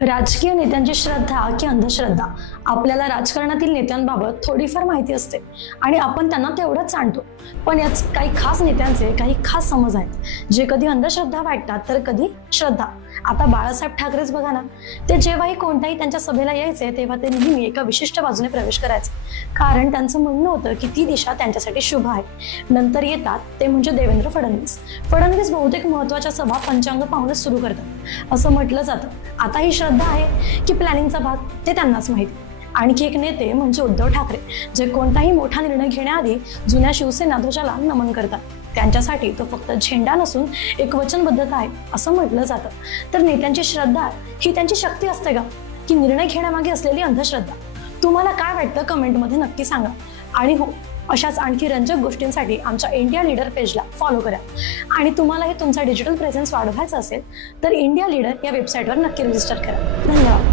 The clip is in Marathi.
राजकीय नेत्यांची श्रद्धा की अंधश्रद्धा, आपल्याला राजकारणातील नेत्यांबाबत थोडीफार माहिती असते आणि आपण त्यांना तेवढंच जाणतो. पण याच काही खास नेत्यांचे काही खास समज आहेत, जे कधी अंधश्रद्धा वाटतात तर कधी श्रद्धा. आता बाळासाहेब ठाकरेच बघा ना, ते जेव्हाही कोणत्याही त्यांच्या सभेला यायचे तेव्हा ते नेहमी एका विशिष्ट बाजूने प्रवेश करायचे, कारण त्यांचं म्हणणं होतं की ती दिशा त्यांच्यासाठी शुभ आहे. नंतर येतात ते म्हणजे देवेंद्र फडणवीस. फडणवीस बहुतेक महत्त्वाच्या सभा पंचांग पाहूनच सुरू करतात असं म्हटलं जातं. आता ही श्रद्धा आहे की प्लॅनिंगचा भाग, ते त्यांनाच माहिती. आणखी एक नेते म्हणजे उद्धव ठाकरे, जे कोणताही मोठा निर्णय घेण्याआधी जुन्या शिवसेना ध्वजाला नमन करतात. त्यांच्यासाठी तो फक्त झेंडा नसून एक वचनबद्धता आहे असं म्हटलं जातं. तर नेत्यांची श्रद्धा ही त्यांची शक्ती असते का, की निर्णय घेण्यामागे असलेली अंधश्रद्धा? तुम्हाला काय वाटतं कमेंटमध्ये नक्की सांगा. आणि हो, अशाच आणखी रंजक गोष्टींसाठी आमच्या इंडिया लीडर पेजला फॉलो करा. आणि तुम्हालाही तुमचा डिजिटल प्रेझेन्स वाढवायचा असेल तर इंडिया लीडर या वेबसाईटवर नक्की रजिस्टर करा. धन्यवाद.